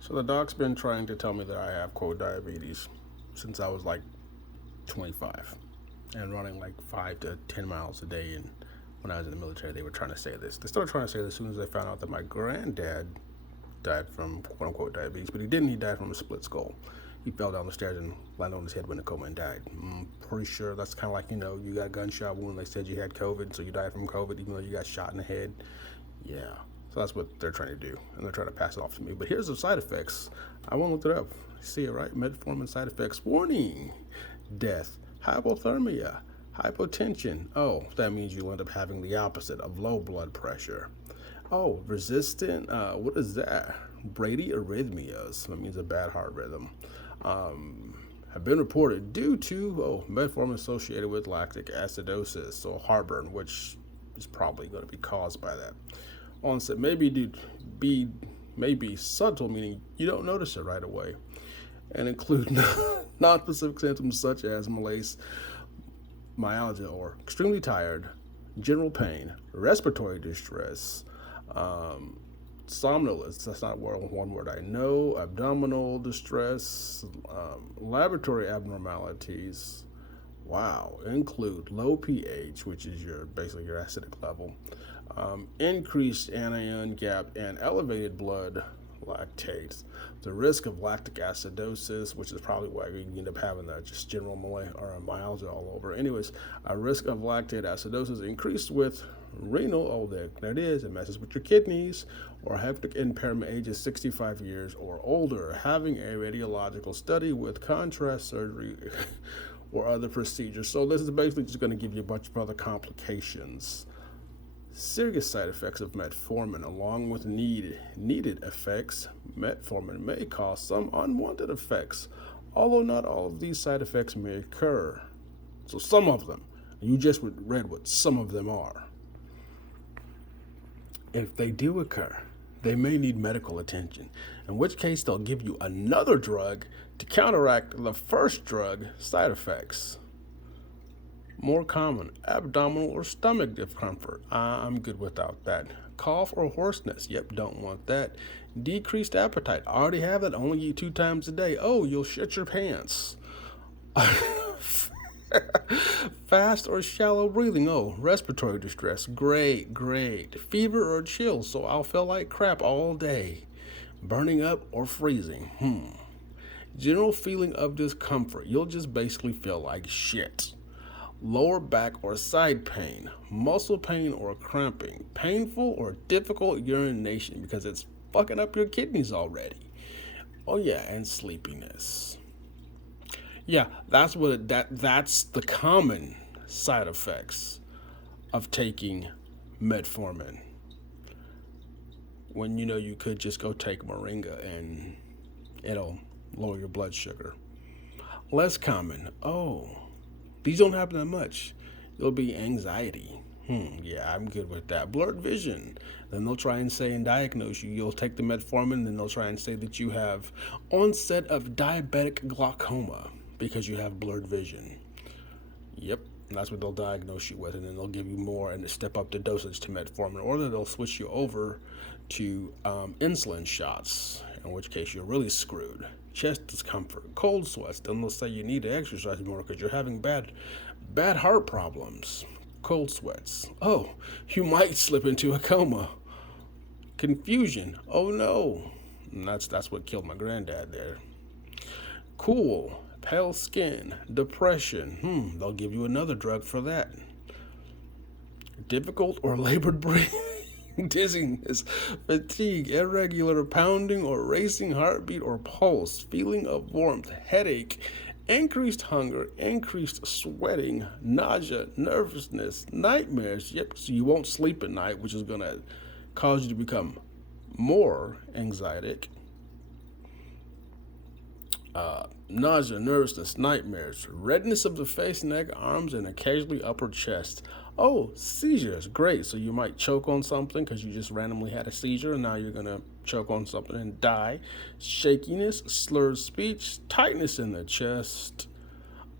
So the doc's been trying to tell me that I have quote diabetes since I was like 25 and running like 5 to 10 miles a day. And when I was in the military, they were trying to say this. They started trying to say this as soon as they found out that my granddad died from quote unquote diabetes, but he didn't. He died from a split skull. He fell down the stairs and landed on his head, went in a coma, and died. I'm pretty sure that's kind of like, you got a gunshot wound. They said you had COVID, so you died from COVID, even though you got shot in the head. Yeah. So that's what they're trying to do, and they're trying to pass it off to me. But here's the side effects. I won't look it up. See it, right? Metformin side effects. Warning: death, hypothermia, hypotension. Oh, that means you'll end up having the opposite of low blood pressure. Oh, resistant. What is that? Bradyarrhythmias. That means a bad heart rhythm. Have been reported due to metformin associated with lactic acidosis, so heartburn, which is probably going to be caused by that. Onset may be subtle, meaning you don't notice it right away, and include non-specific symptoms such as malaise, myalgia, or extremely tired, general pain, respiratory distress, somnolence. That's not one word I know. Abdominal distress, laboratory abnormalities. Wow, include low pH, which is basically your acidic level, increased anion gap, and elevated blood lactates. The risk of lactic acidosis, which is probably why you end up having that just general myalgia all over. Anyways, a risk of lactate acidosis increased with renal. Oh, there it is. It messes with your kidneys. Or hepatic impairment, ages 65 years or older. Having a radiological study with contrast surgery or other procedures. So this is basically just going to give you a bunch of other complications. Serious side effects of metformin, along with needed effects. Metformin may cause some unwanted effects, although not all of these side effects may occur. So some of them, you just read what some of them are. If they do occur, they may need medical attention, in which case they'll give you another drug to counteract the first drug side effects. More common, abdominal or stomach discomfort. I'm good without that. Cough or hoarseness. Yep, don't want that. Decreased appetite. I already have that. Only eat 2 times a day. Oh, you'll shit your pants. Fast or shallow breathing. Oh, respiratory distress. Great. Fever or chill. So I'll feel like crap all day. Burning up or freezing. General feeling of discomfort. You'll just basically feel like shit. Lower back or side pain, muscle pain or cramping, painful or difficult urination because it's fucking up your kidneys already. Oh yeah, and sleepiness. Yeah, that's the common side effects of taking metformin. When you could just go take moringa and it'll lower your blood sugar. Less common. Oh, these don't happen that much. There'll be anxiety. Yeah, I'm good with that. Blurred vision. Then they'll try and say and diagnose you. You'll take the metformin, then they'll try and say that you have onset of diabetic glaucoma because you have blurred vision. Yep, and that's what they'll diagnose you with, and then they'll give you more and step up the dosage to metformin, or then they'll switch you over to insulin shots, in which case you're really screwed. Chest discomfort, cold sweats. Then they'll say you need to exercise more because you're having bad heart problems. Cold sweats. Oh, you might slip into a coma. Confusion. Oh no. And that's what killed my granddad there. Cool. Pale skin. Depression. They'll give you another drug for that. Difficult or labored breathing. Dizziness, fatigue, irregular pounding or racing heartbeat or pulse, feeling of warmth, headache, increased hunger, increased sweating, nausea, nervousness, nightmares. Yep, so you won't sleep at night, which is going to cause you to become more anxietic. Nausea, nervousness, nightmares, redness of the face, neck, arms, and occasionally upper chest. Oh, seizures, great. So you might choke on something because you just randomly had a seizure and now you're going to choke on something and die. Shakiness, slurred speech, tightness in the chest,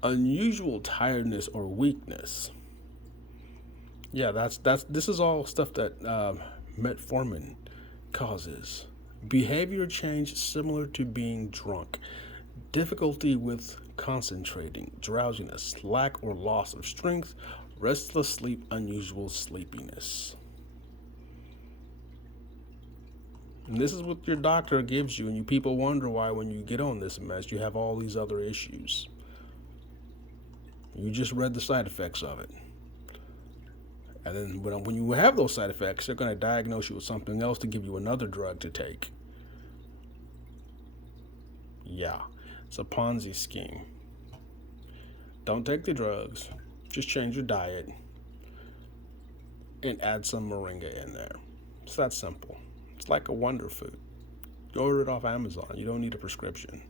unusual tiredness or weakness. Yeah, this is all stuff that metformin causes. Behavior change similar to being drunk. Difficulty with concentrating, drowsiness, lack or loss of strength, restless sleep, unusual sleepiness. And this is what your doctor gives you, and you people wonder why, when you get on this mess, you have all these other issues. You just read the side effects of it. And then when you have those side effects, they're going to diagnose you with something else to give you another drug to take. Yeah, it's a Ponzi scheme. Don't take the drugs, just change your diet and add some moringa in there. It's that simple. It's like a wonder food. You order it off Amazon. You don't need a prescription.